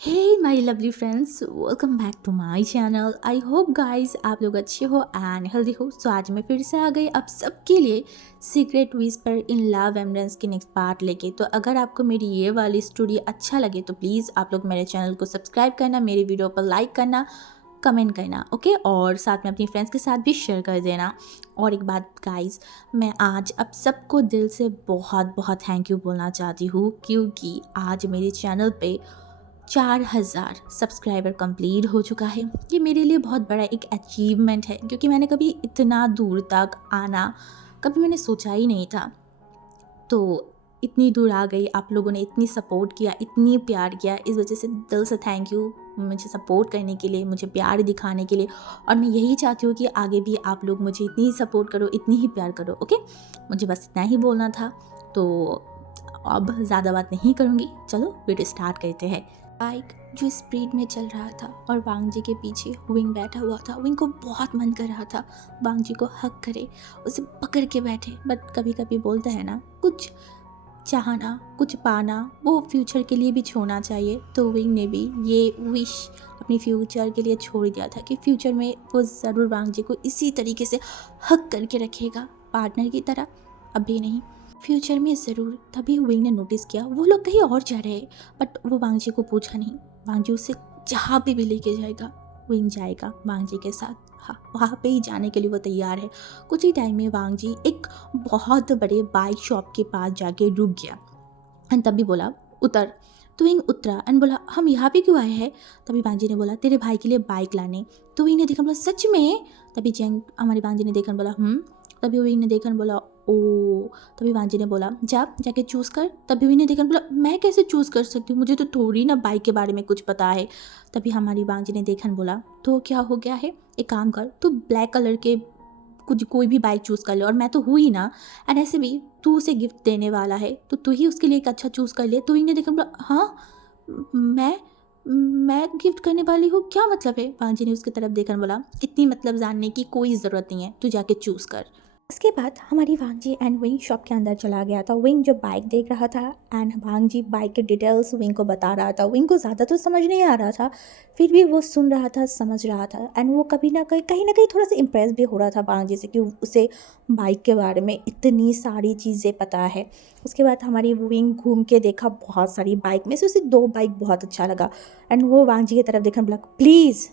Hey my lovely friends, welcome back to my channel. I hope guys आप लोग अच्छे हो एंड हेल्दी हो। सो आज मैं फिर से आ गई आप सबके लिए secret whisper in love embrace की नेक्स्ट पार्ट लेके। तो अगर आपको मेरी ये वाली स्टोरी अच्छा लगे तो प्लीज़ आप लोग मेरे चैनल को सब्सक्राइब करना, मेरी वीडियो पर लाइक करना, कमेंट करना, ओके। और साथ में अपनी फ्रेंड्स के साथ भी शेयर कर देना। और एक बात गाइस, मैं आज आप सबको दिल से बहुत बहुत थैंक यू बोलना चाहती हूँ, क्योंकि आज मेरे चैनल पे 4000 सब्सक्राइबर कंप्लीट हो चुका है। ये मेरे लिए बहुत बड़ा एक अचीवमेंट है, क्योंकि मैंने कभी इतना दूर तक आना कभी मैंने सोचा ही नहीं था। तो इतनी दूर आ गई, आप लोगों ने इतनी सपोर्ट किया, इतनी प्यार किया, इस वजह से दिल से थैंक यू मुझे सपोर्ट करने के लिए, मुझे प्यार दिखाने के लिए। और मैं यही चाहती हूँ कि आगे भी आप लोग मुझे इतनी ही सपोर्ट करो, इतनी ही प्यार करो, ओके। मुझे बस इतना ही बोलना था। तो अब ज़्यादा बात नहीं करूँगी, चलो वीडियो स्टार्ट करते हैं। बाइक जो स्पीड में चल रहा था और वांग जी के पीछे विंग बैठा हुआ था। विंग को बहुत मन कर रहा था वांग जी को हक करे, उसे पकड़ के बैठे। बट कभी कभी बोलते हैं ना, कुछ चाहना, कुछ पाना, वो फ्यूचर के लिए भी छोड़ना चाहिए। तो विंग ने भी ये विश अपनी फ्यूचर के लिए छोड़ दिया था कि फ्यूचर में वो ज़रूर वांग जी को इसी तरीके से हक करके रखेगा, पार्टनर की तरह। अभी नहीं, फ्यूचर में ज़रूर। तभी विंग ने नोटिस किया वो लोग कहीं और जा रहे हैं, बट वो वांग जी को पूछा नहीं। वांग जी उसे जहाँ पे भी लेके जाएगा विंग जाएगा वांग जी के साथ। हाँ, वहाँ पे ही जाने के लिए वो तैयार है। कुछ ही टाइम में वांग जी एक बहुत बड़े बाइक शॉप के पास जाके रुक गया एंड तभी बोला उतर। तो विंग उतरा एंड बोला हम यहाँ पे क्यों आए हैं। तभी वांग जी ने बोला तेरे भाई के लिए बाइक लाने। तो विंग ने देखा, बोला सच में। तभी जेंग हमारी वांग जी ने देखा, बोला तभी विंग ने देखा, बोला ओ। तभी वांग जी ने बोला जाके चूज़ कर। तभी विंग ने देखा, बोला मैं कैसे चूज़ कर सकती हूँ, मुझे तो थोड़ी ना बाइक के बारे में कुछ पता है। तभी हमारी वांग जी ने देखा, बोला तो क्या हो गया है, एक काम कर, तू ब्लैक कलर के कुछ कोई भी बाइक चूज़ कर ले, और मैं तो हुई ही ना, एंड ऐसे भी तू उसे गिफ्ट देने वाला है तो तू ही उसके लिए एक अच्छा चूज़ कर ले। तो इन्हें देखा, बोला हाँ मैं गिफ्ट करने वाली हूँ, क्या मतलब है। पांजी ने उसकी तरफ देखकर बोला इतनी मतलब जानने की कोई ज़रूरत नहीं है, तू जाके चूज़ कर। इसके बाद हमारी वांग जी एंड विंग शॉप के अंदर चला गया था। विंग जो बाइक देख रहा था एंड वांग जी बाइक के डिटेल्स विंग को बता रहा था। विंग को ज़्यादा तो समझ नहीं आ रहा था, फिर भी वो सुन रहा था, समझ रहा था। एंड वो कभी ना कहीं थोड़ा सा इम्प्रेस भी हो रहा था वांग जी से कि उसे बाइक के बारे में इतनी सारी चीज़ें पता है। उसके बाद हमारी विंग घूम के देखा बहुत सारी बाइक में से उसे 2 बाइक बहुत अच्छा लगा। एंड वो वांग जी की तरफ देखा, बोला प्लीज़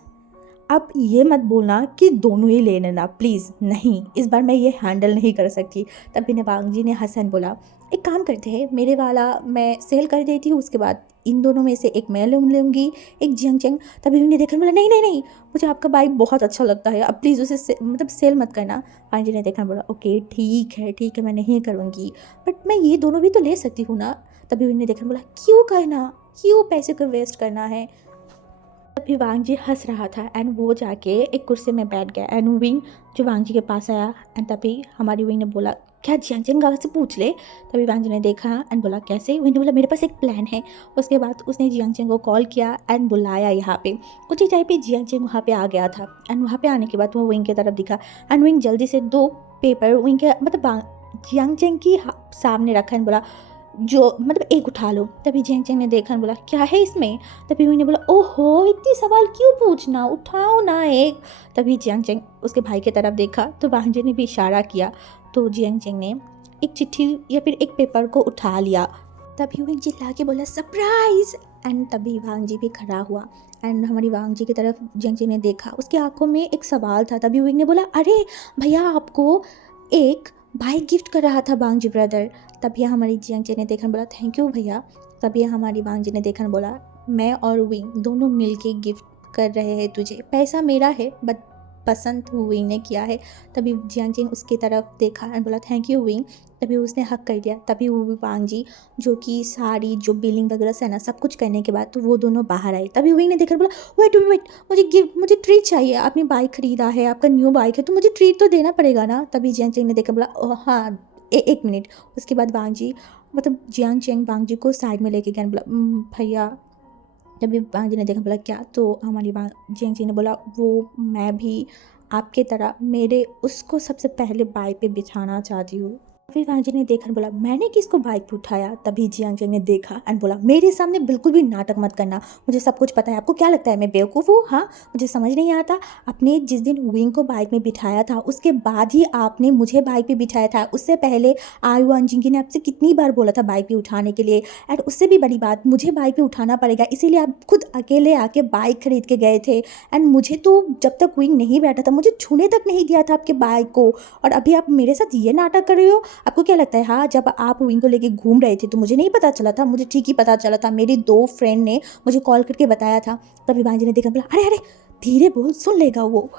अब ये मत बोलना कि दोनों ही ले लेना, प्लीज़ नहीं, इस बार मैं ये हैंडल नहीं कर सकती। तभी वांग जी ने हसन बोला एक काम करते हैं, मेरे वाला मैं सेल कर देती हूँ, उसके बाद इन दोनों में से एक मैं लूँगी, एक जियांग चेंग। तभी उन्हें देखा, बोला नहीं नहीं नहीं, मुझे आपका बाइक बहुत अच्छा लगता है, अब प्लीज़ उसे मतलब सेल मत करना। वांग जी ने देखा, बोला ओके ठीक है मैं नहीं करूँगी, बट मैं ये दोनों भी तो ले सकती हूँ ना। तभी उन्हें देखा, बोला क्यों करना, क्यों पैसे को वेस्ट करना है। तभी वांग जी हंस रहा था एंड वो जाके एक कुर्सी में बैठ गया एंड विंग जो वांग जी के पास आया एंड तभी हमारी विंग ने बोला क्या जियांग से पूछ ले। तभी वांग जी ने देखा एंड बोला कैसे। विंग ने बोला मेरे पास एक प्लान है। उसके बाद उसने जियांग को कॉल किया एंड बुलाया यहाँ पे। कुछ ही टाइम पे जियांग वहाँ पे आ गया था एंड वहाँ पे आने के बाद वो विंग की तरफ दिखा एंड विंग जल्दी से 2 पेपर विंग के मतलब जियांग की सामने रखा एंड बोला जो मतलब एक उठा लो। तभी जेंग ने देखा, बोला क्या है इसमें। तभी उन्होंने बोला ओहो इतनी सवाल क्यों पूछना, उठाओ ना एक। तभी जेंग उसके भाई की तरफ देखा तो वांग जी ने भी इशारा किया, तो जेंग ने एक चिट्ठी या फिर एक पेपर को उठा लिया। तभी विंग चिल्ला के बोला सरप्राइज एंड तभी वांग जी भी खड़ा हुआ एंड हमारी वांग जी की तरफ जेंग ने देखा, उसकी आंखों में एक सवाल था। तभी विंग ने बोला अरे भैया आपको एक बाइक गिफ्ट कर रहा था वांग जी ब्रदर। तभी हमारी जियांग ने देखा, बोला थैंक यू भैया। तभी हमारी वांग जी ने देखा, बोला मैं और विंग दोनों मिलके गिफ्ट कर रहे हैं तुझे, पैसा मेरा है बट पसंद विंग ने किया है। तभी जियांग उसकी तरफ देखा एंड बोला थैंक यू विंग। तभी उसने हक कर दिया। तभी वो वांग जी जो कि सारी जो बिलिंग वगैरह से ना सब कुछ करने के बाद तो वो दोनों बाहर आए। तभी विंग ने देखा, बोला वेट मुझे गिफ्ट, मुझे ट्रीट चाहिए, आपने बाइक खरीदा है, आपका न्यू बाइक है तो मुझे ट्रीट तो देना पड़ेगा ना। तभी जियांग ने देखा, बोला हाँ एक मिनट। उसके बाद वांग जी मतलब जियांग वांग जी को साइड में लेके गया, बोला भैया। तभी वांग जी ने देखा, बोला क्या। तो हमारी जियांग ने बोला वो मैं भी आपके तरह मेरे उसको सबसे पहले बाइक पे बिठाना चाहती हूँ। फिर वांजी ने देखा बोला मैंने किसको बाइक पे उठाया। तभी जियांग ने देखा एंड बोला मेरे सामने बिल्कुल भी नाटक मत करना, मुझे सब कुछ पता है। आपको क्या लगता है मैं बेवकूफ़ हूँ? हाँ, मुझे समझ नहीं आता। आपने जिस दिन विंग को बाइक में बिठाया था उसके बाद ही आपने मुझे बाइक पे बिठाया था। उससे पहले आयुआन जिंगी ने आपसे कितनी बार बोला था बाइक पे उठाने के लिए। एंड उससे भी बड़ी बात, मुझे बाइक पे उठाना पड़ेगा इसीलिए आप खुद अकेले आके बाइक खरीद के गए थे। एंड मुझे तो जब तक विंग नहीं बैठा था मुझे छूने तक नहीं दिया था आपके बाइक को, और अभी आप मेरे साथ ये नाटक कर रहे हो। आपको क्या लगता है? हाँ, जब आप विंग को लेके घूम रहे थे तो मुझे नहीं पता चला था? मुझे ठीक ही पता चला था, मेरी 2 फ्रेंड ने मुझे कॉल करके बताया था। तभी भांजी ने देखा बोला अरे अरे धीरे बोल, सुन लेगा वो।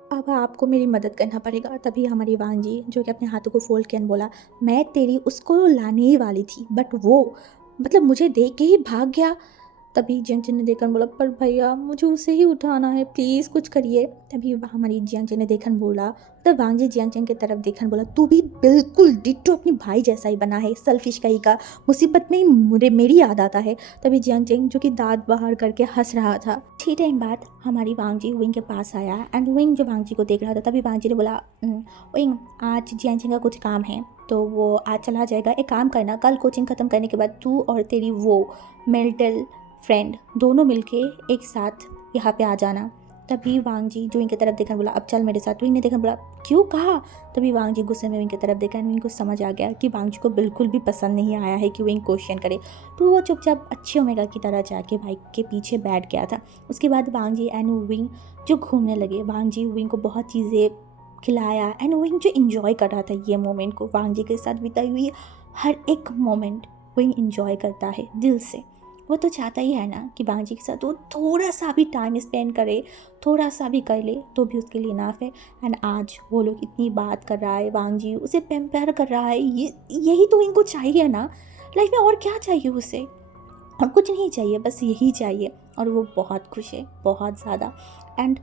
अब आपको मेरी मदद करना पड़ेगा। तभी हमारी वांजी जो कि अपने हाथों को फोल्ड किया बोला मैं तेरी उसको लाने ही वाली थी बट वो मतलब मुझे देख के ही भाग गया। तभी जियांग ने देखकर बोला पर भैया मुझे उसे ही उठाना है, प्लीज़ कुछ करिए। तभी हमारी जियांग ने देखन बोला, तब वांग जियांग की तरफ देखन बोला तू भी बिल्कुल डिट्टो अपने भाई जैसा ही बना है, सेल्फिश कहीं का, मुसीबत में ही मेरी याद आता है। तभी जियांग जो कि दांत बाहर करके हंस रहा था। ठीक टाइम बाद हमारी वांग जी विंग के पास आया एंड विंग जो वांग जी को देख रहा था। तभी वांग जी ने बोला विंग आज जियांग का कुछ काम है तो वो आज चला जाएगा। एक काम करना, कल कोचिंग ख़त्म करने के बाद तू और तेरी वो मेल्टल फ्रेंड दोनों मिलके एक साथ यहाँ पे आ जाना। तभी वांग जी जो इनकी तरफ देखा बोला अब चल मेरे साथ। विंग ने देखा बोला क्यों कहा? तभी वांग जी गुस्से में विंग की तरफ देखा। विंग को समझ आ गया कि वांग जी को बिल्कुल भी पसंद नहीं आया है कि विंग क्वेश्चन करे, तो वो चुपचाप अच्छे ओमेगा की तरह जाके बाइक के पीछे बैठ गया था। उसके बाद वांग जी एंड विंग जो घूमने लगे। वांग जी विंग को बहुत चीज़ें खिलाया एंड विंग जो इन्जॉय कर रहा था ये मोमेंट को। वांग जी के साथ बिताई हुई हर एक मोमेंट विंग इन्जॉय करता है दिल से। वो तो चाहता ही है ना कि वांग जी के साथ वो थोड़ा सा भी टाइम स्पेंड करे, थोड़ा सा भी कर ले तो भी उसके लिए इनफ है। एंड आज वो लोग इतनी बात कर रहा है, वांग जी उसे पैम्पर कर रहा है, यही तो इनको चाहिए ना लाइफ में। और क्या चाहिए उसे? और कुछ नहीं चाहिए, बस यही चाहिए। और वो बहुत खुश है, बहुत ज़्यादा। एंड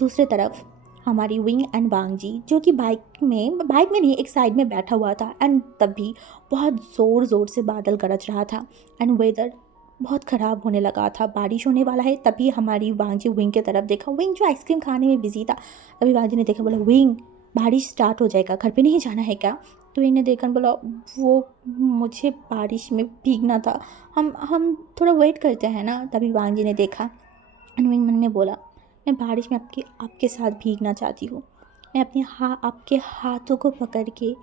दूसरी तरफ हमारी विंग एंड वांग जी जो कि बाइक में नहीं एक साइड में बैठा हुआ था। एंड तभी बहुत ज़ोर ज़ोर से बादल गरज रहा था एंड वेदर बहुत ख़राब होने लगा था, बारिश होने वाला है। तभी हमारी वांग जी विंग की तरफ देखा। विंग जो आइसक्रीम खाने में बिजी था। तभी वांग जी ने देखा बोला विंग बारिश स्टार्ट हो जाएगा, घर पे नहीं जाना है क्या? तो विंग ने देखा बोला वो मुझे बारिश में भीगना था, हम थोड़ा वेट करते हैं ना। तभी वांग जी ने देखा एंड विंग मन में बोला मैं बारिश में आपके साथ भीगना चाहती हूँ। मैं आपके हाथों को पकड़ के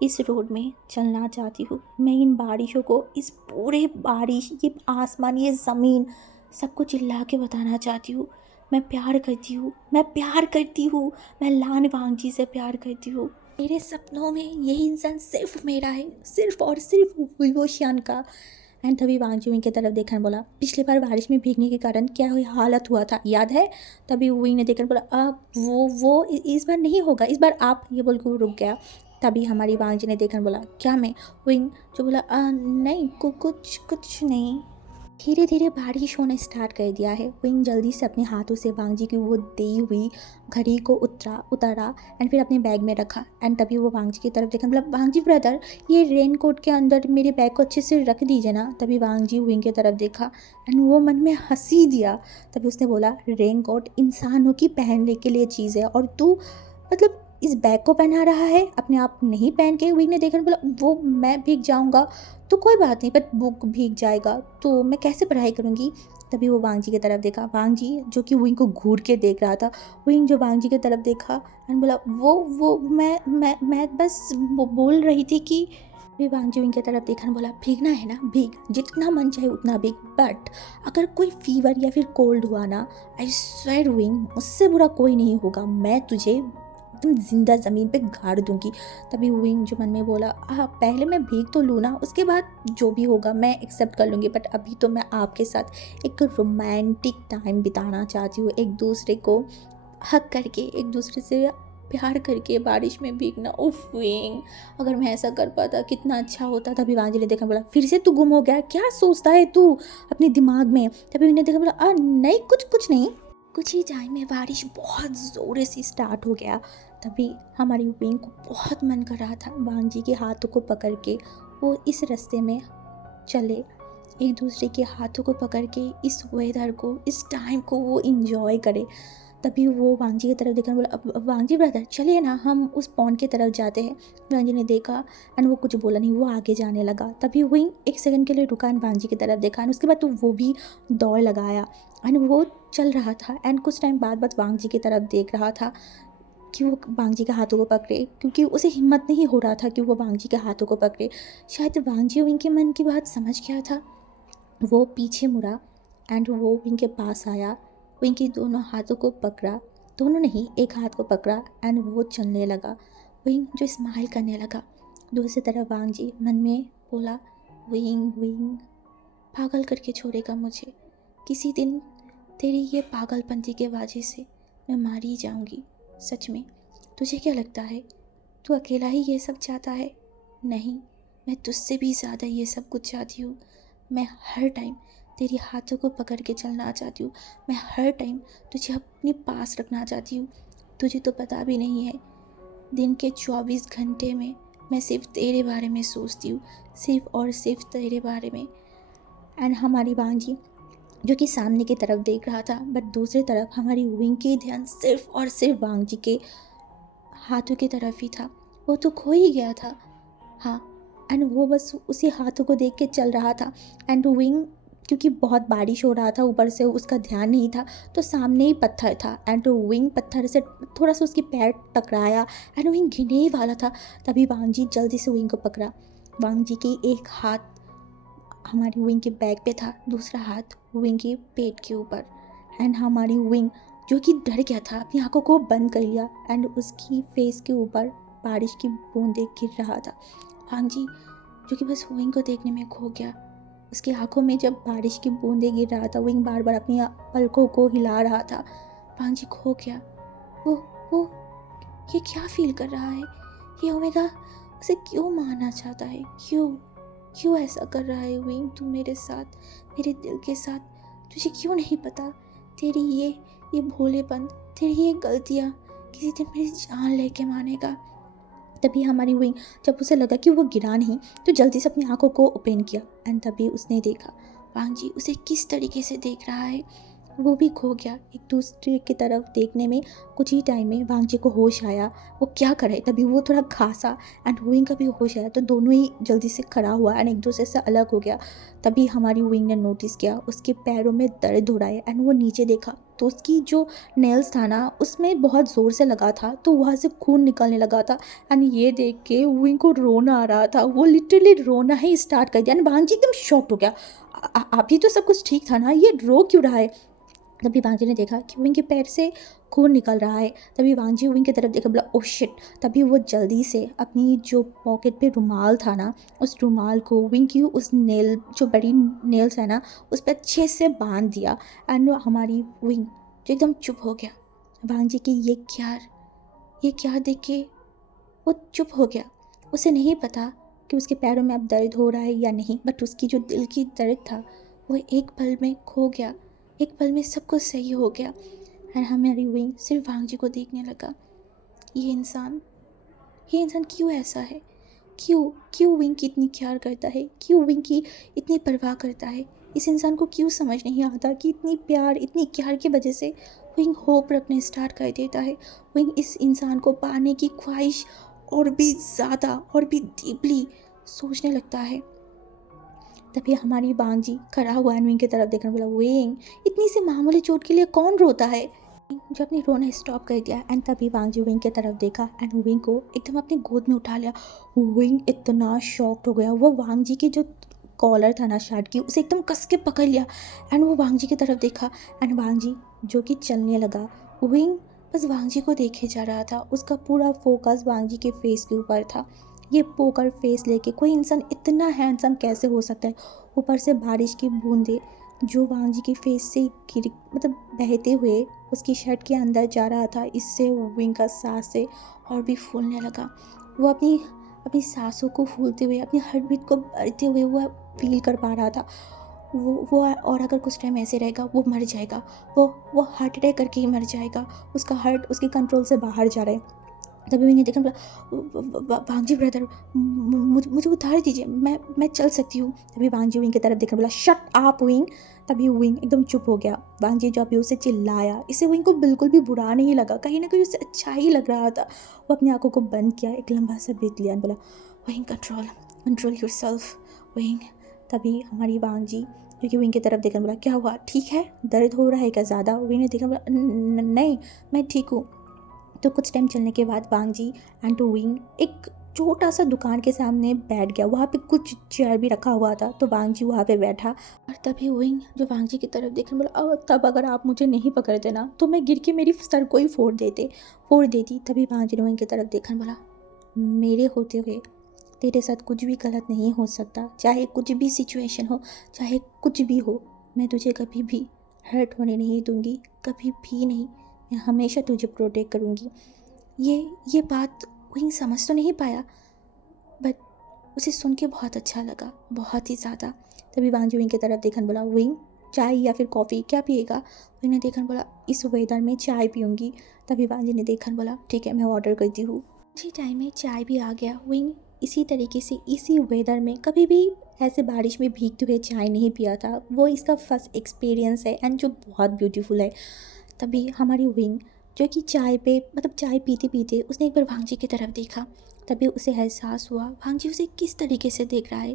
इस रोड में चलना चाहती हूँ। मैं इन बारिशों को, इस पूरे बारिश, ये आसमान, ये ज़मीन, सबको चिल्ला के बताना चाहती हूँ मैं प्यार करती हूँ, मैं प्यार करती हूँ, मैं लान वांगजी से प्यार करती हूँ। मेरे सपनों में यही इंसान सिर्फ मेरा है, सिर्फ और सिर्फ वो शियान का। एंड तभी वांग जी की तरफ देखकर बोला पिछली बार बारिश में भीगने के कारण क्या हालत हुआ था याद है? तभी विंग ने देखकर बोला वो इस बार नहीं होगा, इस बार आप, ये बोल के वो रुक गया। तभी हमारी वांग जी ने देखकर बोला क्या मैं? विंग जो बोला नहीं कुछ नहीं। धीरे धीरे बारिश होना स्टार्ट कर दिया है। विंग जल्दी से अपने हाथों से वांग जी की वो दी हुई घड़ी को उतारा एंड फिर अपने बैग में रखा। एंड तभी वो वांग जी की तरफ देखा मतलब वांग जी ब्रदर ये रेन कोट के अंदर मेरे बैग को अच्छे से रख दीजिए ना। तभी वांग जी विंग की तरफ देखा एंड वो मन में हंसी दिया। तभी उसने बोला रेन कोट इंसानों की पहनने के लिए चीज़ है और तू मतलब इस बैग को पहना रहा है, अपने आप नहीं पहन के। विंग ने देखा बोला वो मैं भीग जाऊंगा तो कोई बात नहीं, बट बुक भीग जाएगा तो मैं कैसे पढ़ाई करूँगी? तभी वो वांग जी की तरफ देखा। वांग जी जो कि विंग को घूर के देख रहा था। विंग जो वांग जी की तरफ देखा एंड बोला वो मैं बस बोल रही थी कि भी वांग जी विंग की तरफ देखा बोला भीगना है ना भीग, जितना मन चाहे उतना भीग, बट अगर कोई फीवर या फिर कोल्ड हुआ ना आई स्वेयर विंग मुझसे बुरा कोई नहीं होगा, मैं तुझे एकदम जिंदा ज़मीन पे गाड़ दूंगी। तभी विंग जो मन में बोला पहले मैं भीग तो लूँ ना, उसके बाद जो भी होगा मैं एक्सेप्ट कर लूँगी, बट अभी तो मैं आपके साथ एक रोमांटिक टाइम बिताना चाहती हूँ, एक दूसरे को हक करके, एक दूसरे से प्यार करके बारिश में भीगना। उफ विंग अगर मैं ऐसा कर पाता कितना अच्छा होता। तभी वांग जी ने देखा बोला फिर से तू गुम हो गया, क्या सोचता है तू अपने दिमाग में? तभी उन्हें देखा बोला नहीं कुछ नहीं। कुछ ही टाइम में बारिश बहुत ज़ोर से स्टार्ट हो गया। तभी हमारी विंग को बहुत मन कर रहा था वांग जी के हाथों को पकड़ के वो इस रास्ते में चले, एक दूसरे के हाथों को पकड़ के इस वेदर को, इस टाइम को वो इंजॉय करे। तभी वो वांगजी की तरफ देखा, बोला अब वांगजी ब्रदर चलिए ना हम उस पॉन्ड की तरफ जाते हैं। वांगजी ने देखा एंड वो कुछ बोला नहीं, वो आगे जाने लगा। तभी विंग एक सेकंड के लिए रुका एंड वांगजी की तरफ देखा एंड उसके बाद तो वो भी दौड़ लगाया एंड वो चल रहा था एंड कुछ टाइम बाद वांगजी की तरफ देख रहा था कि वो वांगजी के हाथों को पकड़े, क्योंकि उसे हिम्मत नहीं हो रहा था कि वो वांगजी के हाथों को पकड़े। शायद वांगजी विंग के मन की बात समझ गया था। वो पीछे मुड़ा एंड वो विंग के पास आया, विंग की दोनों हाथों को पकड़ा, दोनों नहीं एक हाथ को पकड़ा एंड वो चलने लगा। विंग जो स्माइल करने लगा। दूसरी तरफ वांगजी मन में बोला, विंग विंग पागल करके छोड़ेगा मुझे, किसी दिन तेरी ये पागलपंती के वजह से मैं मार ही जाऊंगी। सच में तुझे क्या लगता है तू अकेला ही ये सब चाहता है? नहीं, मैं तुझसे भी ज़्यादा ये सब कुछ चाहती हूँ। मैं हर टाइम तेरी हाथों को पकड़ के चलना चाहती हूँ। मैं हर टाइम तुझे अपने पास रखना चाहती हूँ। तुझे तो पता भी नहीं है, दिन के 24 घंटे में मैं सिर्फ तेरे बारे में सोचती हूँ, सिर्फ और सिर्फ तेरे बारे में। एंड हमारी वांगजी जो कि सामने की तरफ देख रहा था, बट दूसरी तरफ हमारी विंग की ध्यान सिर्फ और सिर्फ वांगजी के हाथों की तरफ ही था। वो तो खो ही गया था। हाँ, एंड वो बस उसी हाथों को देख के चल रहा था। एंड विंग क्योंकि बहुत बारिश हो रहा था, ऊपर से उसका ध्यान नहीं था, तो सामने ही पत्थर था एंड विंग पत्थर से थोड़ा सा उसकी पैर टकराया एंड विंग गिरने ही वाला था। तभी वांगजी जल्दी से विंग को पकड़ा। वांगजी की एक हाथ हमारी विंग के बैक पे था, दूसरा हाथ विंग के पेट के ऊपर। एंड हमारी विंग जो कि डर गया था अपनी आंखों को बंद कर लिया एंड उसकी फेस के ऊपर बारिश की बूंदें गिर रहा था। वांगजी जो कि बस विंग को देखने में खो गया। उसकी आंखों में जब बारिश की बूंदें गिर रहा था, विंग बार बार अपनी पलकों को हिला रहा था। वांगजी खो गया। वो ये क्या फील कर रहा है? ये ओमेगा उसे क्यों मारना चाहता है? क्यों ऐसा कर रहा है विंग तू मेरे साथ, मेरे दिल के साथ? तुझे क्यों नहीं पता तेरी ये भोलेपन, तेरी ये गलतियाँ किसी दिन मेरी जान लेके मानेगा। तभी हमारी विंग जब उसे लगा कि वो गिरा नहीं, तो जल्दी से अपनी आंखों को ओपन किया एंड तभी उसने देखा वांगजी उसे किस तरीके से देख रहा है। वो भी खो गया एक दूसरे की तरफ देखने में। कुछ ही टाइम में वांगजी को होश आया, वो क्या करे। तभी वो थोड़ा घासा एंड विंग का भी होश आया, तो दोनों ही जल्दी से खड़ा हुआ एंड एक दूसरे से अलग हो गया। तभी हमारी विंग ने नोटिस किया उसके पैरों में दर्द हो रहा है एंड वो नीचे देखा तो उसकी जो नेल्स था ना उसमें बहुत ज़ोर से लगा था, तो वहाँ से खून निकलने लगा था। एंड ये देख के विंग को रोना आ रहा था, वो लिटरली रोना ही स्टार्ट कर दिया एंड वांगजी एकदम शॉक्ड हो गया। अभी तो सब कुछ ठीक था ना, ये रो क्यों रहा है? तभी वांगजी ने देखा कि विंग के पैर से खून निकल रहा है। तभी वांगजी विंग की तरफ देखा, बोला ओह शिट। तभी वो जल्दी से अपनी जो पॉकेट पे रुमाल था ना, उस रुमाल को विंग की उस नेल जो बड़ी नेल्स है ना उस पर अच्छे से बांध दिया एंड हमारी विंग जो एकदम चुप हो गया। वांगजी की ये क्या देख के वो चुप हो गया। उसे नहीं पता कि उसके पैरों में अब दर्द हो रहा है या नहीं, बट उसकी जो दिल की दर्द था वो एक पल में खो गया। एक पल में सब कुछ सही हो गया एंड हमारी विंग सिर्फ वांगजी को देखने लगा। ये इंसान क्यों ऐसा है? क्यों विंग की इतनी केयर करता है? क्यों विंग की इतनी परवाह करता है? इस इंसान को क्यों समझ नहीं आता कि इतनी केयर की वजह से विंग होप रखने स्टार्ट कर देता है। विंग इस इंसान को पाने की ख्वाहिश और भी ज़्यादा और भी डीपली सोचने लगता है। तभी हमारी वांगजी खड़ा हुआ विंग की तरफ देखने बोला, विंग इतनी सी मामूली चोट के लिए कौन रोता है? जो अपनी रोना स्टॉप कर दिया एंड तभी वांगजी विंग की तरफ देखा एंड विंग को एकदम अपनी गोद में उठा लिया। विंग इतना शॉक्ड हो गया, वो वांगजी की जो कॉलर था ना शर्ट की उसे एकदम कस के पकड़ लिया एंड वो वांगजी की तरफ देखा एंड वांगजी जो कि चलने लगा। विंग बस वांगजी को देखे जा रहा था, उसका पूरा फोकस वांगजी के फेस के ऊपर था। ये पोकर फेस लेके कोई इंसान इतना हैंडसम कैसे हो सकता है? ऊपर से बारिश की बूंदें जो वांगजी की फेस से गिर मतलब बहते हुए उसकी शर्ट के अंदर जा रहा था, इससे विंग का सांस से और भी फूलने लगा। वो अपनी सांसों को फूलते हुए, अपनी हार्ट बीट को बढ़ते हुए वो फील कर पा रहा था। वो और अगर कुछ टाइम ऐसे रहेगा वो मर जाएगा, वो हार्ट अटैक करके ही मर जाएगा। उसका हार्ट उसके कंट्रोल से बाहर जा रहा है। तभी विंग ने देखा, बोला वांगजी ब्रदर, मुझे उतार दीजिए, मैं चल सकती हूँ। तभी वांगजी विंग की तरफ देखकर बोला, शट अप विंग। तभी विंग एकदम चुप हो गया। वांगजी जो अभी उसे चिल्लाया, इससे विंग को बिल्कुल भी बुरा नहीं लगा, कहीं ना कहीं उसे अच्छा ही लग रहा था। वो अपनी आंखों को बंद किया, एक लंबा सा ब्रीथ लिया, बोला, विंग कंट्रोल योरसेल्फ विंग। तभी हमारी वांगजी जो कि विंग की तरफ देखकर बोला, क्या हुआ, ठीक है, दर्द हो रहा है क्या ज़्यादा? विंग ने देखा, बोला, नहीं, मैं ठीक हूँ। तो कुछ टाइम चलने के बाद वांगजी एंड विंग एक छोटा सा दुकान के सामने बैठ गया। वहाँ पे कुछ चेयर भी रखा हुआ था, तो वांगजी वहाँ पे बैठा। और तभी विंग जो वांगजी की तरफ देखने बोला, तब अगर आप मुझे नहीं पकड़ते ना तो मैं गिर के मेरी सर को ही फोड़ देती। तभी वांगजी ने विंग की तरफ देखने बोला, मेरे होते हुए तेरे साथ कुछ भी गलत नहीं हो सकता, चाहे कुछ भी सिचुएशन हो, चाहे कुछ भी हो, मैं तुझे कभी भी हर्ट होने नहीं दूंगी, कभी भी नहीं। मैं हमेशा तुझे प्रोटेक्ट करूँगी। ये बात विंग समझ तो नहीं पाया, बट उसे सुन के बहुत अच्छा लगा, बहुत ही ज़्यादा। तभी वांगजी विंग की तरफ देखन बोला, विंग चाय या फिर कॉफ़ी क्या पिएगा? विंग ने देखन बोला, इस वेदर में चाय पीऊँगी। तभी वांगजी ने देखन बोला, ठीक है, मैं ऑर्डर करती हूँ। उसी टाइम में चाय भी आ गया। विंग इसी तरीके से इसी वेदर में कभी भी ऐसे बारिश में भीगते हुए चाय नहीं पिया था। वो इसका फर्स्ट एक्सपीरियंस है एंड जो बहुत ब्यूटीफुल है। तभी हमारी विंग जो कि चाय पे मतलब चाय पीते पीते उसने एक बार वांगजी की तरफ देखा। तभी उसे एहसास हुआ वांगजी उसे किस तरीके से देख रहा है।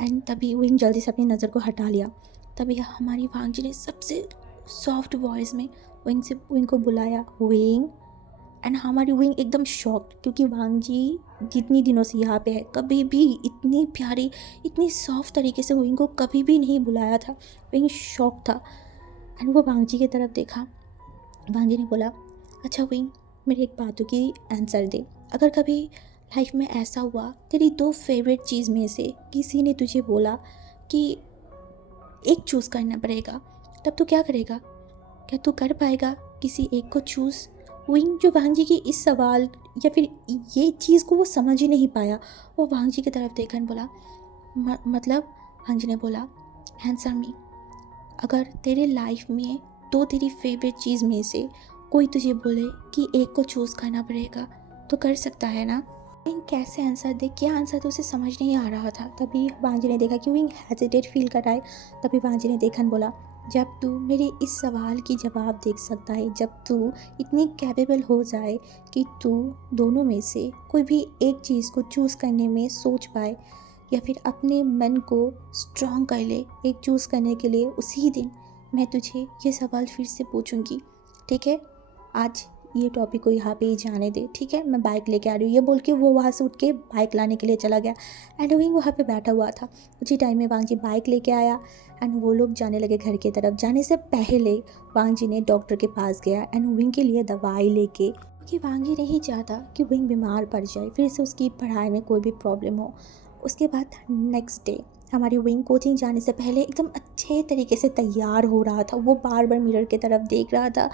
एंड तभी विंग जल्दी से अपनी नज़र को हटा लिया। तभी हमारी वांगजी ने सबसे सॉफ्ट वॉइस में विंग को बुलाया, विंग। एंड हमारी विंग एकदम शॉक्ड, क्योंकि वांगजी जितनी दिनों से यहाँ पे है कभी भी इतनी प्यारी इतनी सॉफ्ट तरीके से विंग को कभी भी नहीं बुलाया था। विंग शॉक था एंड वो वांगजी की तरफ देखा। वांगजी ने बोला, अच्छा विंग, मेरी एक बातों की आंसर दे। अगर कभी लाइफ में ऐसा हुआ तेरी 2 फेवरेट चीज़ में से किसी ने तुझे बोला कि एक चूज़ करना पड़ेगा, तब तू क्या करेगा? क्या तू कर पाएगा किसी एक को चूज़? विंग जो वांगजी की इस सवाल या फिर ये चीज़ को वो समझ ही नहीं पाया। वो वांगजी की तरफ देखकर बोला, मतलब? वांगजी ने बोला, आंसर मी। अगर तेरे लाइफ में 2 तेरी फेवरेट चीज़ में से कोई तुझे बोले कि एक को चूज़ करना पड़ेगा तो कर सकता है ना? विंग कैसे आंसर दे, क्या आंसर तो उसे समझ नहीं आ रहा था। तभी वांगजी ने देखा कि विंग हेजिटेट फील कर रहा है। तभी वांगजी ने देखन बोला, जब तू मेरे इस सवाल की जवाब देख सकता है, जब तू इतनी कैपेबल हो जाए कि तू दोनों में से कोई भी एक चीज़ को चूज़ करने में सोच पाए या फिर अपने मन को स्ट्रॉन्ग कर ले एक चूज़ करने के लिए, उसी दिन मैं तुझे ये सवाल फिर से पूछूंगी, ठीक है? आज ये टॉपिक को यहाँ पे ही जाने दे, ठीक है? मैं बाइक लेके आ रही हूँ, ये बोल के वो वहाँ से उठ के बाइक लाने के लिए चला गया। एंड विंग वहाँ पे बैठा हुआ था। उसी टाइम में वांगजी बाइक लेके आया एंड वो लोग जाने लगे घर की तरफ। जाने से पहले वांगजी ने डॉक्टर के पास गया एंड विंग के लिए दवाई लेके, क्योंकि वांगजी नहीं चाहता कि विंग बीमार पड़ जाए, फिर से उसकी पढ़ाई में कोई भी प्रॉब्लम हो। उसके बाद नेक्स्ट डे हमारी विंग कोचिंग जाने से पहले एकदम अच्छे तरीके से तैयार हो रहा था। वो बार बार मिरर की तरफ देख रहा था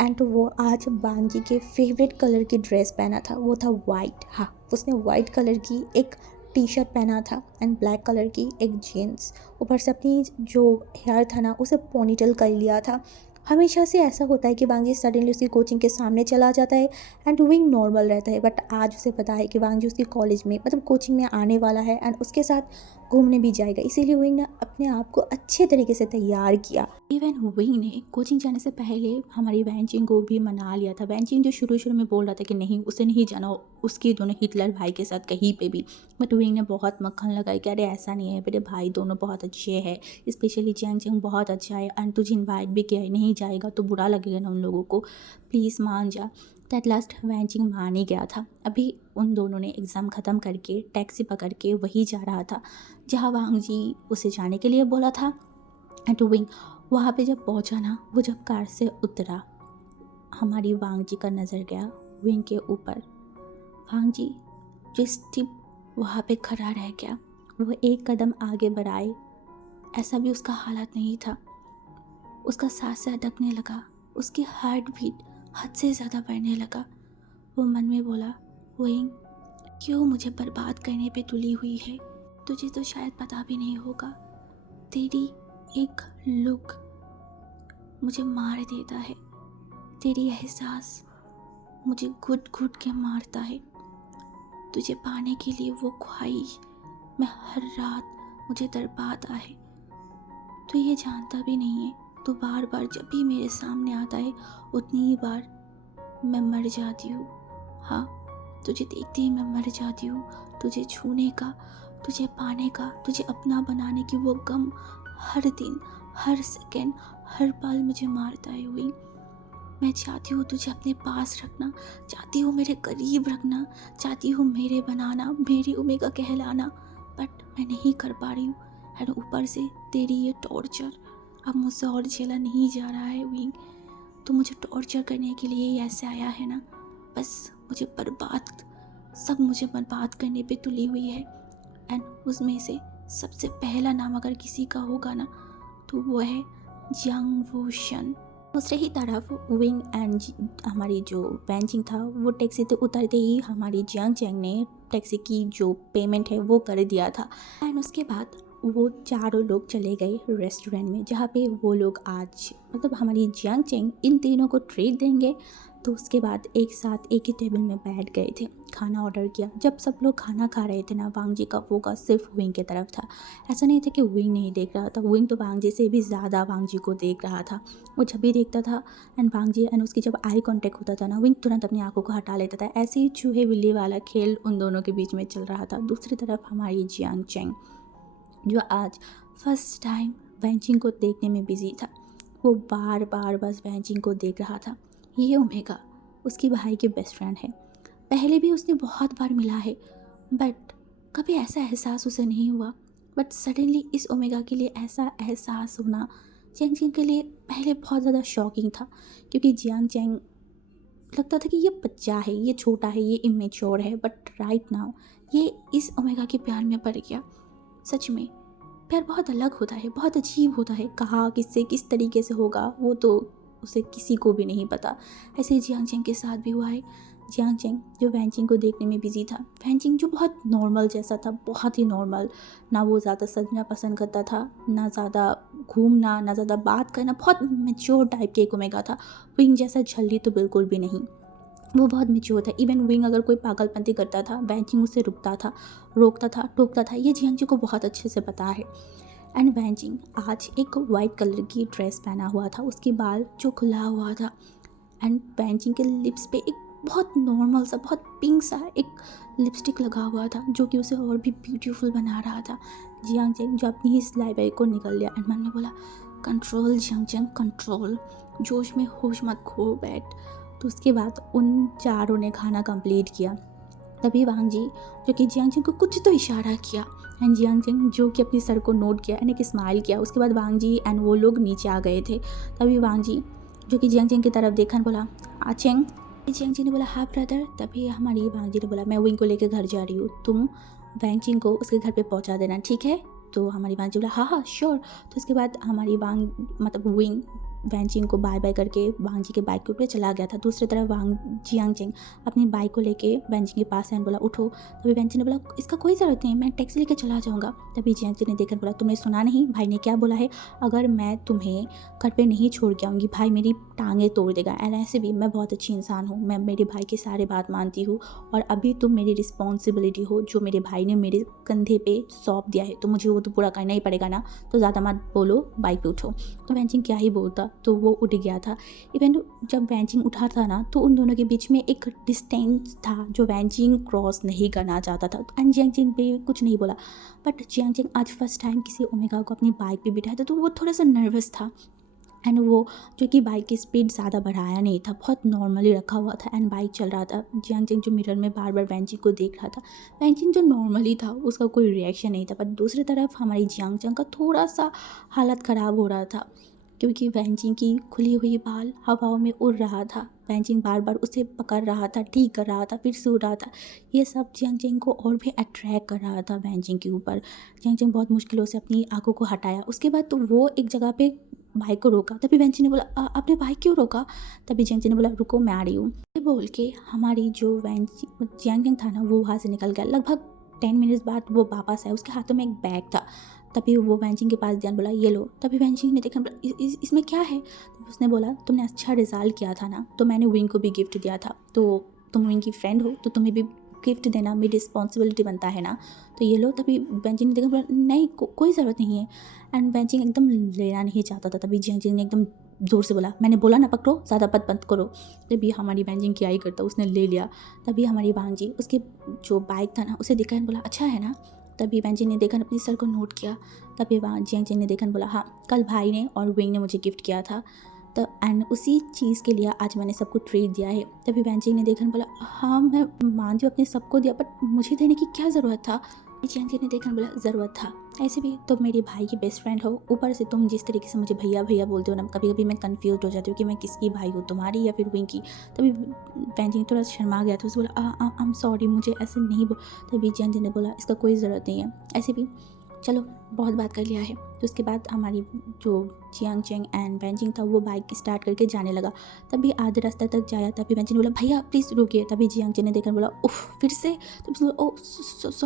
एंड वो आज वांगजी के फेवरेट कलर की ड्रेस पहना था, वो था वाइट। हाँ, उसने वाइट कलर की एक टी शर्ट पहना था एंड ब्लैक कलर की एक जीन्स। ऊपर से अपनी जो हेयर था ना उसे पोनीटेल कर लिया था। हमेशा से ऐसा होता है कि वांगजी सडनली उसकी कोचिंग के सामने चला जाता है एंड विंग नॉर्मल रहता है, बट आज उसे पता है कि वांगजी उसकी कॉलेज में मतलब कोचिंग में आने वाला है एंड उसके साथ घूमने भी जाएगा, इसीलिए विंग ने अपने आप को अच्छे तरीके से तैयार किया। इवन विंग ने कोचिंग जाने से पहले हमारी वैनचिंग को भी मना लिया था। वैनचिंग जो शुरू में बोल रहा था कि नहीं उसे नहीं जाना उसकी दोनों हिटलर भाई के साथ कहीं पे भी, बट विंग ने बहुत मक्खन लगाई कि अरे ऐसा नहीं है, मेरे भाई दोनों बहुत अच्छे हैं, स्पेशली चैंग बहुत अच्छा है एंड तुझे इन्वाइट भी किया है, नहीं जाएगा तो बुरा लगेगा ना उन लोगों को, प्लीज़ मान जा। तो एट लास्ट वैनचिंग मान ही गया था। अभी उन दोनों ने एग्ज़ाम ख़त्म करके टैक्सी पकड़ के वही जा रहा था जहाँ वांगजी उसे जाने के लिए बोला था। एंड विंग वहाँ पे जब पहुँचा ना, वो जब कार से उतरा, हमारी वांगजी का नज़र गया विंग के ऊपर। वांगजी जिस टिप वहाँ पे खड़ा रह गया, वो एक कदम आगे बढ़ाए ऐसा भी उसका हालत नहीं था। उसका सांसें अटकने लगा, उसकी हार्ट बीट हद से ज़्यादा बढ़ने लगा। वो मन में बोला, विंग क्यों मुझे बर्बाद करने पे तुली हुई है? तुझे तो शायद पता भी नहीं होगा, तेरी एक लुक मुझे मार देता है, तेरी एहसास मुझे घुट घुट के मारता है। तुझे पाने के लिए वो ख्वाहिश मैं हर रात मुझे तड़पाता है। तो ये जानता भी नहीं है, तो बार बार जब भी मेरे सामने आता है उतनी ही बार मैं मर जाती हूँ। हाँ, तुझे देखते ही मैं मर जाती हूँ। तुझे छूने का, तुझे पाने का, तुझे अपना बनाने की वो गम हर दिन, हर सेकंड, हर पल मुझे मारता है विंग। मैं चाहती हूँ तुझे अपने पास रखना, चाहती हूँ मेरे करीब रखना, चाहती हूँ मेरे बनाना, मेरी ओमेगा कहलाना, बट मैं नहीं कर पा रही हूँ। एंड ऊपर से तेरी ये टॉर्चर अब मुझसे और झेला नहीं जा रहा है विंग। तो मुझे टॉर्चर करने के लिए ही ऐसे आया है ना, बस मुझे बर्बाद, सब मुझे बर्बाद करने पे तुली हुई है। एंड उसमें से सबसे पहला नाम अगर किसी का होगा ना, तो वो है जंग वूशन। दूसरे ही तरफ विंग एंड हमारी जो वेंजिंग था वो टैक्सी से उतरते ही हमारी जियांग चैंग ने टैक्सी की जो पेमेंट है वो कर दिया था। एंड उसके बाद वो चारों लोग चले गए रेस्टोरेंट में, जहाँ पे वो लोग आज मतलब हमारी जियांग चैंग इन तीनों को ट्रीट देंगे। तो उसके बाद एक साथ एक ही टेबल में बैठ गए थे, खाना ऑर्डर किया। जब सब लोग खाना खा रहे थे ना, वांग जी का फोकस सिर्फ विंग की तरफ था। ऐसा नहीं था कि विंग नहीं देख रहा था, विंग तो वांग जी से भी ज़्यादा वांग जी को देख रहा था। वो जब भी देखता था एंड वांग जी एंड उसकी जब आई कांटेक्ट होता था ना, विंग तुरंत अपनी आंखों को हटा लेता था। ऐसे ही चूहे बिल्ली वाला खेल उन दोनों के बीच में चल रहा था। दूसरी तरफ हमारी जियांग चैंग जो आज फर्स्ट टाइम वेंचिंग को देखने में बिजी था, वो बार बार बस वेंचिंग को देख रहा था। ये ओमेगा उसकी भाई की बेस्ट फ्रेंड है, पहले भी उसने बहुत बार मिला है, बट कभी ऐसा एहसास उसे नहीं हुआ। बट सडनली इस ओमेगा के लिए ऐसा एहसास होना जियांग चैंग के लिए पहले बहुत ज़्यादा शॉकिंग था, क्योंकि जियांग चैंग लगता था कि ये बच्चा है, ये छोटा है, ये इमेच्योर है, बट राइट नाउ ये इस ओमेगा के प्यार में पड़ गया। सच में प्यार बहुत अलग होता है, बहुत अजीब होता है। कहाँ किससे किस तरीके से होगा वो तो उसे किसी को भी नहीं पता। ऐसे ही जियांग चैंग के साथ भी हुआ है। जियांग चैंग जो वेंचिंग को देखने में बिजी था, वेंचिंग जो बहुत नॉर्मल जैसा था, बहुत ही नॉर्मल, ना वो ज़्यादा सजना पसंद करता था, ना ज़्यादा घूमना, ना ज़्यादा बात करना, बहुत मेच्योर टाइप के एक ओमेगा था। विंग जैसा झल्ली तो बिल्कुल भी नहीं, वो बहुत मेच्योर था। इवन विंग अगर कोई पागलपंती करता था, वेंचिंग उससे रुकता था, रोकता था, टोकता था। ये जियांग चैंग को बहुत अच्छे से पता है। एंड वेंचिंग आज एक वाइट कलर की ड्रेस पहना हुआ था, उसकी बाल जो खुला हुआ था, एंड वेंचिंग के लिप्स पे एक बहुत नॉर्मल सा, बहुत पिंक सा एक लिपस्टिक लगा हुआ था, जो कि उसे और भी ब्यूटीफुल बना रहा था। जियांग चैंग जो अपनी इस लाइब्रेरी को निकल लिया एंड मन में बोला, कंट्रोल जियांग चैंग कंट्रोल, जोश में होश मत खो बैठ। तो उसके बाद उन चारों ने खाना कंप्लीट किया। तभी वांग जी जो कि जियांग चैंग को कुछ तो इशारा किया, एंड जियांग चैंग जो कि अपनी सर को नोट किया एंड एक स्माइल किया। उसके बाद वांग जी एंड वो लोग नीचे आ गए थे। तभी वांग जी जो कि जियांग चैंग की तरफ देखा बोला, आ चैंग। जियांग चैंग ने बोला, हाँ ब्रदर। तभी हमारी वांग जी ने बोला, मैं विंग को लेकर घर जा रही हूँ, तुम वांग चैंग को उसके घर पे पहुँचा देना, ठीक है। तो हमारी वांग जी बोला, हाँ हाँ श्योर। तो उसके बाद हमारी वांग मतलब विंग वेंचिंग को बाय बाय करके वांग जी के बाइक के ऊपर चला गया था। दूसरी तरफ वांग जियांग चैंग अपनी बाइक को लेके वेंचिंग के पास एंड बोला, उठो। तभी वेंचिंग ने बोला, इसका कोई ज़रूरत नहीं, मैं टैक्सी लेके चला जाऊँगा। तभी जियांग चैंग ने देखकर बोला, तुमने सुना नहीं भाई ने क्या बोला है, अगर मैं तुम्हें घर पे नहीं छोड़ के आऊँगी भाई मेरी टांगें तोड़ देगा। एंड ऐसे भी मैं बहुत अच्छी इंसान हूँ, मैं मेरे भाई की सारी बात मानती हूँ, और अभी तुम मेरी रिस्पॉन्सिबिलिटी हो, जो मेरे भाई ने मेरे कंधे पे सौंप दिया है, तो मुझे वो तो पूरा करना ही पड़ेगा ना, तो ज़्यादा मत बोलो, बाइक पे उठो। तो वेंचिंग क्या ही बोलता, तो वो उठ गया था। इवन जब वेंचिंग उठा था ना, तो उन दोनों के बीच में एक डिस्टेंस था जो वेंचिंग क्रॉस नहीं करना चाहता था। एंड जियांग चैंग भी कुछ नहीं बोला, बट जियांग चैंग आज फर्स्ट टाइम किसी ओमेगा को अपनी बाइक पे बिठाया था, तो वो थोड़ा सा नर्वस था। एंड वो जो कि बाइक की स्पीड ज़्यादा बढ़ाया नहीं था, बहुत नॉर्मली रखा हुआ था एंड बाइक चल रहा था। जियांग चैंग जो मिरर में बार बार वेंचिंग को देख रहा था, वेंचिंग जो नॉर्मली था उसका कोई रिएक्शन नहीं था। पर दूसरी तरफ हमारी जियांग चैंग का थोड़ा सा हालत ख़राब हो रहा था, क्योंकि वेंचिंग की खुली हुई बाल हवाओं में उड़ रहा था। वेंचिंग बार बार उसे पकड़ रहा था, ठीक कर रहा था, फिर से उड़ रहा था। ये सब जियांग चैंग को और भी अट्रैक्ट कर रहा था वेंचिंग के ऊपर। जियांग चैंग बहुत मुश्किलों से अपनी आंखों को हटाया। उसके बाद तो वो एक जगह पे बाइक को रोका। तभी वेंचिंग ने बोला, आपने बाइक क्यों रोका?" तभी जियांग चैंग ने बोला, रुको मैं आ रही हूँ। ये बोल के हमारी जो जियांग चैंग था ना, वो वहाँ से निकल गया। लगभग 10 मिनट्स बाद वो वापस आया, उसके हाथों में एक बैग था। तभी वो वैंजिंग के पास ध्यान बोला ये लो। तभी वैंजिंग ने देखा बोला इसमें क्या है। तो उसने बोला तुमने अच्छा रिजल्ट किया था ना, तो मैंने विंग को भी गिफ्ट दिया था, तो तुम विंग की फ्रेंड हो तो तुम्हें भी गिफ्ट देना मेरी रिस्पॉन्सिबिलिटी बनता है ना, तो ये लो। तभी वैंजिंग ने देखा बोला नहीं कोई ज़रूरत नहीं है। एंड वैंजिंग एकदम लेना नहीं चाहता था। तभी जियांग ने एकदम ज़ोर से बोला मैंने बोला ना पकड़ो, ज़्यादा बंद करो। तभी हमारी वैंजिंग क्या ही करता, उसने ले लिया। तभी हमारी वांजी उसके जो बाइक था ना उसे देखा बोला अच्छा है ना। तभी वैंजिंग ने देखा अपनी सर को नोट किया। तभी जियांग ने देखा बोला हाँ कल भाई ने और विंग ने मुझे गिफ्ट किया था, तो एंड उसी चीज़ के लिए आज मैंने सबको ट्रीट दिया है। तभी वैंजिंग ने देखा बोला हाँ मैं मानती हूँ अपने सबको दिया, बट मुझे देने की क्या ज़रूरत था। जियांग ने देखा बोला ज़रूरत था, ऐसे भी तुम मेरे भाई की बेस्ट फ्रेंड हो, ऊपर से तुम जिस तरीके से मुझे भैया भैया बोलते हो ना, कभी कभी मैं कंफ्यूज हो जाती हूँ कि मैं किसकी भाई हूँ, तुम्हारी या फिर विंग की। तभी वैंजिंग थोड़ा शर्मा गया था, उसे बोला आई एम सॉरी मुझे ऐसे नहीं बोल। तभी जियांग ने बोला इसका कोई ज़रूरत नहीं है, ऐसे भी चलो बहुत बात कर लिया है। तो उसके बाद हमारी जो जियांग चेंग एंड वैंजिंग था वो बाइक स्टार्ट करके जाने लगा। तभी आधे रास्ते तक जाया। तभी वैंजिंग ने बोला भैया प्लीज़ रुकिए। तभी जियांग चेंग ने देखकर बोला उफ फिर से। तो ओ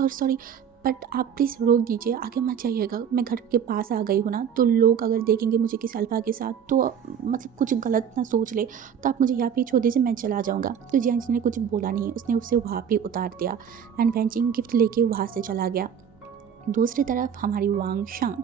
सॉरी बट आप प्लीज़ रोक दीजिए, आगे मत जाइएगा, मैं घर के पास आ गई हूँ ना, तो लोग अगर देखेंगे मुझे किसी अल्फा के साथ तो मतलब कुछ गलत ना सोच ले, तो आप मुझे यहाँ पे छोड़ दीजिए, मैं चला जाऊँगा। तो जियांग ने कुछ बोला नहीं, उसने उसे वहाँ पे उतार दिया एंड वैंजिंग गिफ्ट लेके वहाँ से चला गया। दूसरी तरफ हमारी वांग शंग,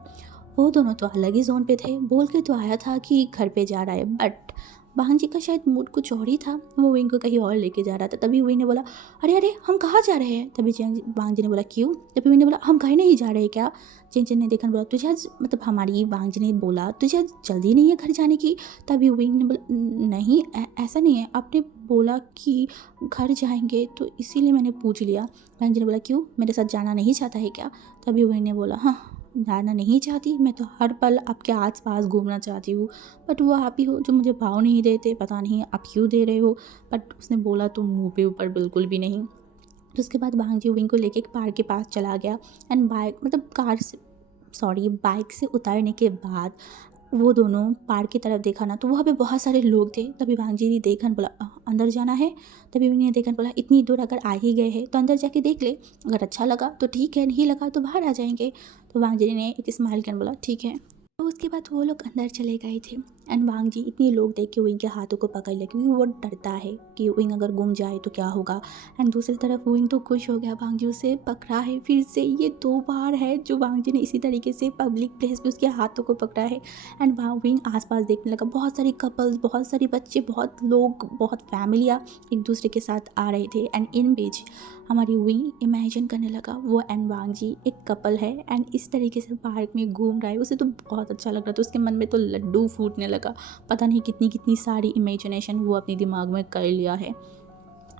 वो दोनों तो अलग ही जोन पे थे। बोल के तो आया था कि घर पे जा रहा है, बट वांग जी का शायद मूड कुछ और ही था, वो विंग को कहीं और लेके जा रहा था। तभी विंग ने बोला अरे अरे हम कहाँ जा रहे हैं। तभी वांग जी ने बोला क्यों। तभी विंग ने बोला हम कहीं नहीं जा रहे क्या। जिन ने देखा बोला तुझे आज मतलब हमारी वांग जी ने बोला तुझे आज जल्दी नहीं है घर जाने की। तभी विंग ने बोला नहीं ऐसा नहीं है, आपने बोला कि घर जाएंगे तो इसीलिए मैंने पूछ लिया। वांग जी ने बोला क्यों, मेरे साथ जाना नहीं चाहता है क्या। तभी विंग ने बोला हाँ जाना नहीं चाहती, मैं तो हर पल आपके आस पास घूमना चाहती हूँ, बट वो आप ही हो जो मुझे भाव नहीं देते, पता नहीं आप क्यों दे रहे हो। बट उसने बोला तो मुंह पे ऊपर बिल्कुल भी नहीं। तो उसके बाद वांग जी विंग को लेके एक पार्क के पास चला गया एंड बाइक से उतरने के बाद वो दोनों पार्क की तरफ देखा ना, तो वहाँ पे बहुत सारे लोग थे। तभी वांग जी ने देखा बोला अंदर जाना है। तभी विंग ने देखा बोला इतनी दूर अगर आ ही गए हैं तो अंदर जाके देख ले, अगर अच्छा लगा तो ठीक है, नहीं लगा तो बाहर आ जाएंगे। तो वांग जी ने एक स्माइल कर बोला ठीक है। तो उसके बाद वो लोग अंदर चले गए थे एंड वांग जी इतने लोग देख के विंग के हाथों को पकड़ लिया, क्योंकि वो डरता है कि विंग अगर गुम जाए तो क्या होगा। एंड दूसरी तरफ विंग तो खुश हो गया, वांग जी उसे पकड़ा है फिर से। ये 2 बार है जो वांग जी ने इसी तरीके से पब्लिक प्लेस पे उसके हाथों को पकड़ा है। एंड वहाँ विंग आसपास देखने लगा, बहुत सारे कपल्स, बहुत सारे बच्चे, बहुत लोग, बहुत फैमिलियाँ एक दूसरे के साथ आ रहे थे। एंड इन बीच हमारी विंग इमेजिन करने लगा वो एंड वांग जी एक कपल है एंड इस तरीके से पार्क में घूम रहा है। उसे तो बहुत अच्छा लग रहा था, उसके मन में तो लड्डू फूटने लगा। पता नहीं कितनी कितनी सारी इमेजिनेशन वो अपने दिमाग में कर लिया है।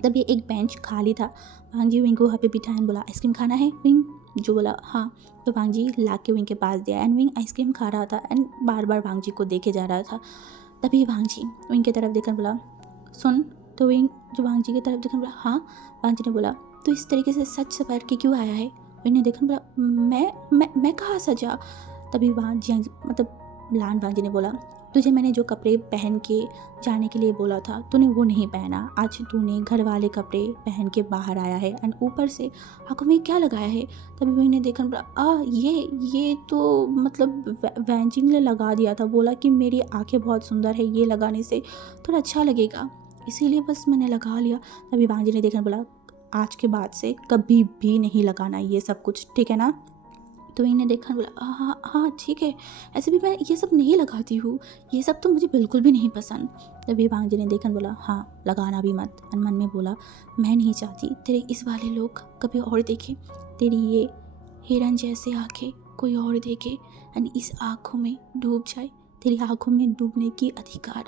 तभी एक बेंच खाली था, वांग जी विंग को वहाँ पे बिठाया बोला आइसक्रीम खाना है। विंग जो बोला हाँ। तो वांग जी ला के विंग के पास दिया एंड विंग आइसक्रीम खा रहा था एंड बार बार वांग जी को देखे जा रहा था। तभी वांग जी विंग की तरफ देखकर बोला सुन। तो विंग जो वांग जी की तरफ देखकर बोला हाँ। वांग जी ने बोला तो इस तरीके से सच सवर के क्यों आया है। विंग ने देखा बोला मैं कहाँ सजा। तभी वांग जी मतलब लान वांग जी ने बोला तुझे मैंने जो कपड़े पहन के जाने के लिए बोला था तूने वो नहीं पहना, आज तूने घर वाले कपड़े पहन के बाहर आया है एंड ऊपर से आंखों में क्या लगाया है। तभी मैंने देखा ये तो मतलब वैंजिंग ने लगा दिया था, बोला कि मेरी आंखें बहुत सुंदर है, ये लगाने से थोड़ा अच्छा लगेगा, इसीलिए बस मैंने लगा लिया। तभी वांजी ने देखा बोला आज के बाद से कभी भी नहीं लगाना ये सब कुछ, ठीक है ना। तो इन्हें देखा बोला हाँ हाँ ठीक है, ऐसे भी मैं ये सब नहीं लगाती हूँ, ये सब तो मुझे बिल्कुल भी नहीं पसंद। तभी वांग जी ने देखा बोला हाँ लगाना भी मत। मन में बोला मैं नहीं चाहती तेरे इस वाले लोग कभी और देखे, तेरी ये हिरन जैसे आंखें कोई और देखे एंड इस आँखों में डूब जाए। तेरी आँखों में डूबने की अधिकार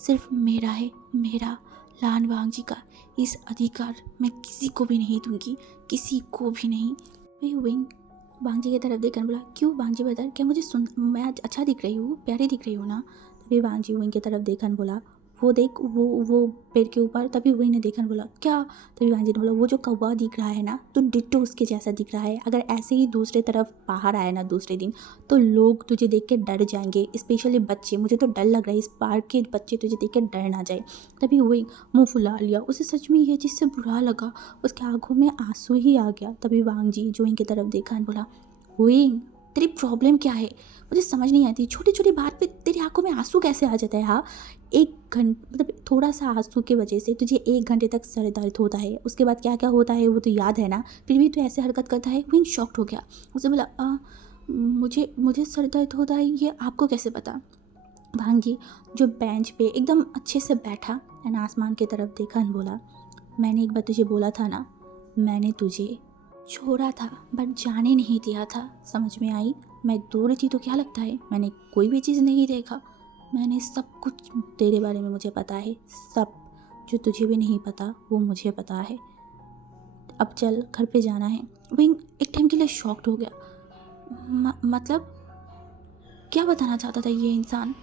सिर्फ मेरा है, मेरा लान वांग जी का। इस अधिकार मैं किसी को भी नहीं दूंगी, किसी को भी नहीं। वे विंग वांग जी की तरफ देखकर बोला क्यों वांग जी बता, क्या मुझे मैं आज अच्छा दिख रही हूँ, प्यारी दिख रही हूँ ना। तभी वांग जी विंग की तरफ देखकर बोला वो देख वो पेड़ के ऊपर। तभी विंग ने देखकर बोला क्या। तभी वांग जी ने बोला वो जो कौवा दिख रहा है ना तो डिट्टो उसके जैसा दिख रहा है, अगर ऐसे ही दूसरे तरफ बाहर आया ना दूसरे दिन तो लोग तुझे देख के डर जाएंगे, स्पेशली बच्चे। मुझे तो डर लग रहा है इस पार्क के बच्चे तुझे देख के डर ना जाए। तभी विंग मुँह फुला लिया, उसे सच में ये जिससे बुरा लगा, उसके आंखों में आंसू ही आ गया। तभी वांग जी जो विंग की तरफ देखा बोला विंग तेरी प्रॉब्लम क्या है? मुझे समझ नहीं आती, छोटी छोटी बात पे तेरी आंखों में आंसू कैसे आ जाता है? हाँ, 1 घंटे मतलब थोड़ा सा आंसू की वजह से तुझे 1 घंटे तक सर दर्द होता है, उसके बाद क्या क्या होता है वो तो याद है ना, फिर भी तू ऐसे हरकत करता है। विंग शॉक्ड हो गया। उसने बोला मुझे मुझे सर दर्द होता है, ये आपको कैसे पता? भांजी जो बेंच पे एकदम अच्छे से बैठा एंड आसमान की तरफ देखा और बोला, मैंने एक बार तुझे बोला था ना, मैंने तुझे छोड़ा था बट जाने नहीं दिया था, समझ में आई? मैं दूर थी तो क्या लगता है मैंने कोई भी चीज़ नहीं देखा? मैंने सब कुछ तेरे बारे में मुझे पता है, सब जो तुझे भी नहीं पता वो मुझे पता है। अब चल, घर पे जाना है। विंग एक टाइम के लिए शॉक्ड हो गया। मतलब क्या बताना चाहता था ये इंसान?